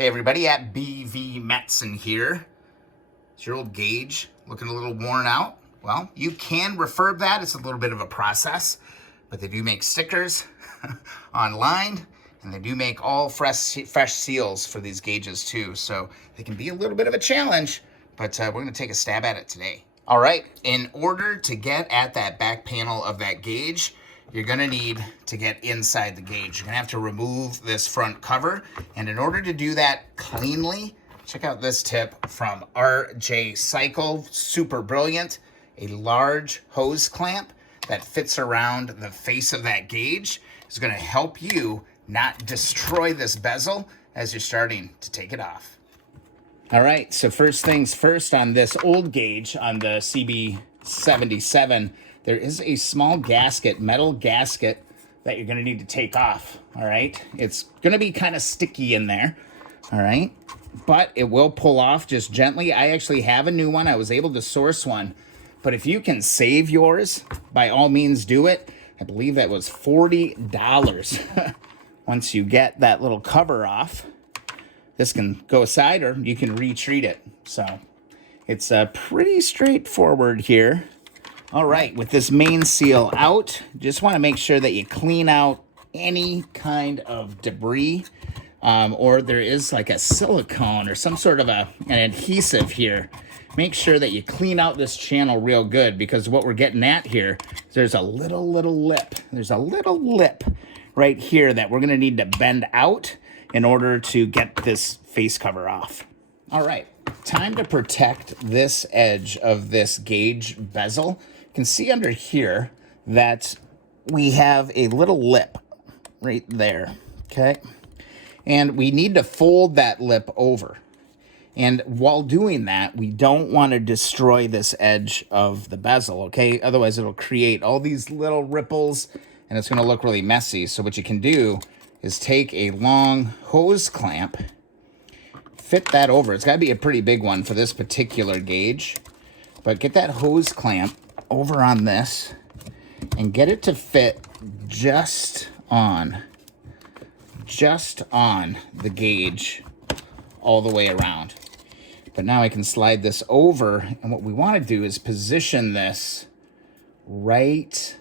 Hey everybody, at BV Metzen here. Is your old gauge looking a little worn out? Well, you can refurb that. It's a little bit of a process, but they do make stickers online, and they do make all fresh seals for these gauges too. So they can be a little bit of a challenge, but we're gonna take a stab at it today. All right, in order to get at that back panel of that gauge, you're gonna need to get inside the gauge. You're gonna have to remove this front cover. And in order to do that cleanly, check out this tip from RJ Cycle, super brilliant. A large hose clamp that fits around the face of that gauge is gonna help you not destroy this bezel as you're starting to take it off. All right, so first things first, on this old gauge, on the CB77, there is a small gasket, metal gasket, that you're gonna need to take off, all right? It's gonna be kind of sticky in there, all right? But it will pull off just gently. I actually have a new one. I was able to source one. But if you can save yours, by all means do it. I believe that was $40. Once you get that little cover off, this can go aside or you can retreat it. So it's pretty straightforward here. All right, with this main seal out, just want to make sure that you clean out any kind of debris, or there is like a silicone or some sort of an adhesive here. Make sure that you clean out this channel real good, because what we're getting at here, there's a little lip. There's a little lip right here that we're going to need to bend out in order to get this face cover off. All right, time to protect this edge of this gauge bezel. You can see under here that we have a little lip right there, okay? And we need to fold that lip over. And while doing that, we don't want to destroy this edge of the bezel, okay? Otherwise, it'll create all these little ripples, and it's going to look really messy. So what you can do is take a long hose clamp, fit that over. It's got to be a pretty big one for this particular gauge. But get that hose clamp over on this and get it to fit just on the gauge all the way around. But now I can slide this over, and what we want to do is position this right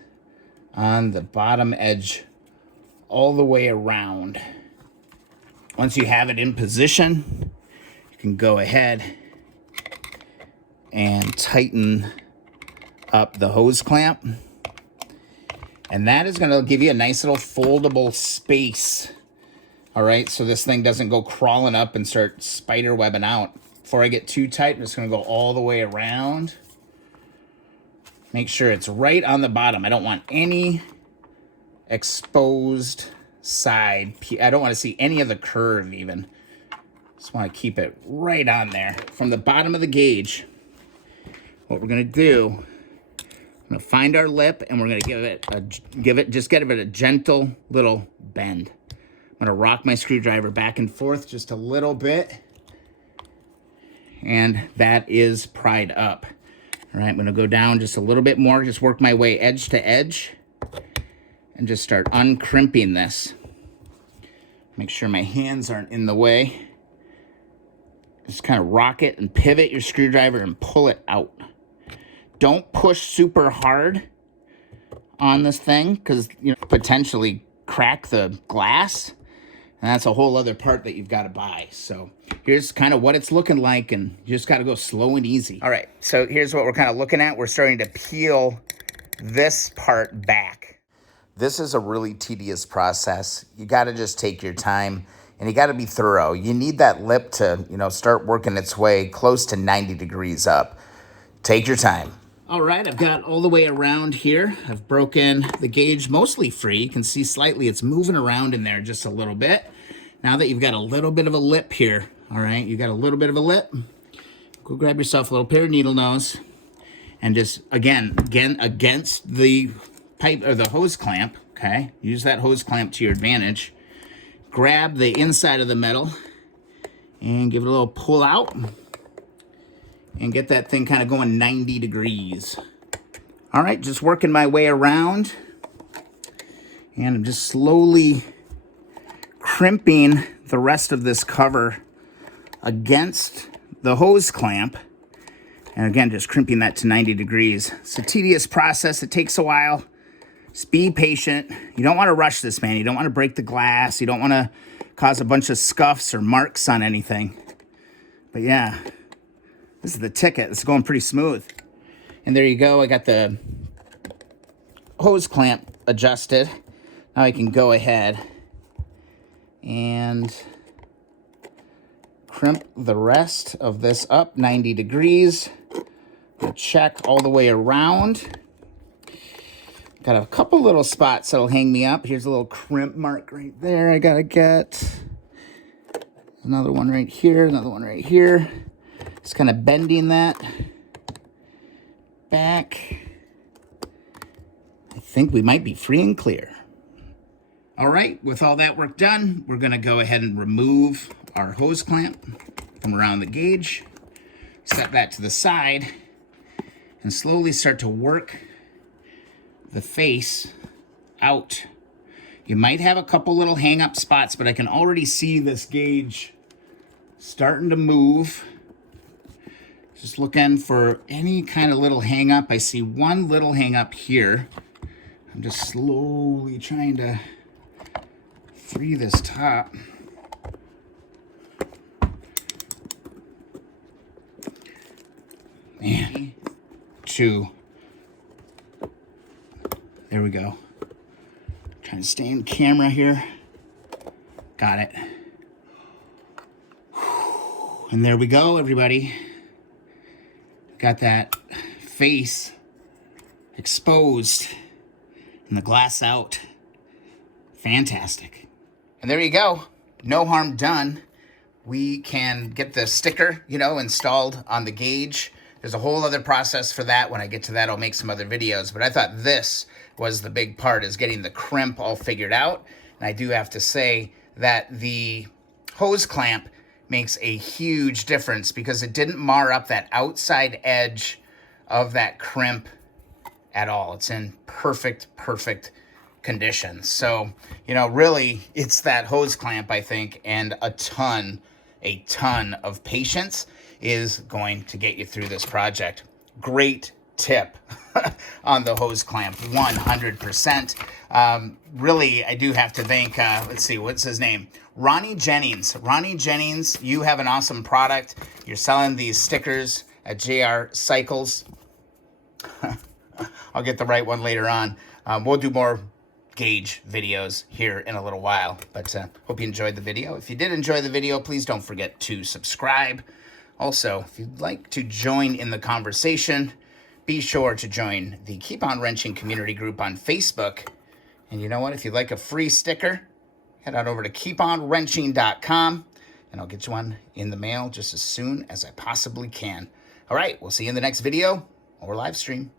on the bottom edge all the way around. Once you have it in position, you can go ahead and tighten up the hose clamp, and that is going to give you a nice little foldable space. All right, so this thing doesn't go crawling up and start spider webbing out. Before I get too tight, I'm just going to go all the way around. Make sure it's right on the bottom. I don't want any exposed side. I don't want to see any of the curve even. Just want to keep it right on there. From the bottom of the gauge, what we're going to do, I'm going to find our lip, and we're going to just give it a gentle little bend. I'm going to rock my screwdriver back and forth just a little bit, and that is pried up. All right, I'm going to go down just a little bit more, just work my way edge to edge, and just start uncrimping this. Make sure my hands aren't in the way. Just kind of rock it and pivot your screwdriver and pull it out. Don't push super hard on this thing, because you know, potentially crack the glass. And that's a whole other part that you've got to buy. So here's kind of what it's looking like, and you just got to go slow and easy. All right, so here's what we're kind of looking at. We're starting to peel this part back. This is a really tedious process. You got to just take your time, and you got to be thorough. You need that lip to, start working its way close to 90 degrees up. Take your time. All right, I've got all the way around here. I've broken the gauge mostly free. You can see slightly it's moving around in there just a little bit. Now that you've got a little bit of a lip here, all right, you got a little bit of a lip, go grab yourself a little pair of needle nose, and just, again, against the pipe or the hose clamp, okay? Use that hose clamp to your advantage. Grab the inside of the metal and give it a little pull out, and get that thing kind of going 90 degrees. All right, just working my way around, and I'm just slowly crimping the rest of this cover against the hose clamp. And again, just crimping that to 90 degrees. It's a tedious process. It takes a while. Just be patient. You don't want to rush this, man. You don't want to break the glass. You don't want to cause a bunch of scuffs or marks on anything. But yeah, this is the ticket. It's going pretty smooth. And there you go. I got the hose clamp adjusted. Now I can go ahead and crimp the rest of this up 90 degrees. Check all the way around. Got a couple little spots that'll hang me up. Here's a little crimp mark right there I gotta get. Another one right here, another one right here. Just kind of bending that back. I think we might be free and clear. All right, with all that work done, we're gonna go ahead and remove our hose clamp from around the gauge, set that to the side, and slowly start to work the face out. You might have a couple little hang-up spots, but I can already see this gauge starting to move. Just looking for any kind of little hang-up. I see one little hang-up here. I'm just slowly trying to free this top. Man, 2. There we go. Trying to stay in camera here. Got it. And there we go, everybody. Got that face exposed and the glass out. Fantastic. And there you go. No harm done. We can get the sticker, installed on the gauge. There's a whole other process for that. When I get to that, I'll make some other videos. But I thought this was the big part, is getting the crimp all figured out. And I do have to say that the hose clamp makes a huge difference because it didn't mar up that outside edge of that crimp at all. It's in perfect condition. So, really, it's that hose clamp, I think, and a ton of patience is going to get you through this project. Great tip on the hose clamp, 100%. Really, I do have to thank, let's see, what's his name? Ronnie Jennings. Ronnie Jennings, you have an awesome product. You're selling these stickers at JR Cycles. I'll get the right one later on. We'll do more gauge videos here in a little while, but hope you enjoyed the video. If you did enjoy the video, please don't forget to subscribe. Also, if you'd like to join in the conversation, be sure to join the Keep On Wrenching community group on Facebook. And you know what? If you'd like a free sticker, head on over to keeponwrenching.com, and I'll get you one in the mail just as soon as I possibly can. All right, we'll see you in the next video or live stream.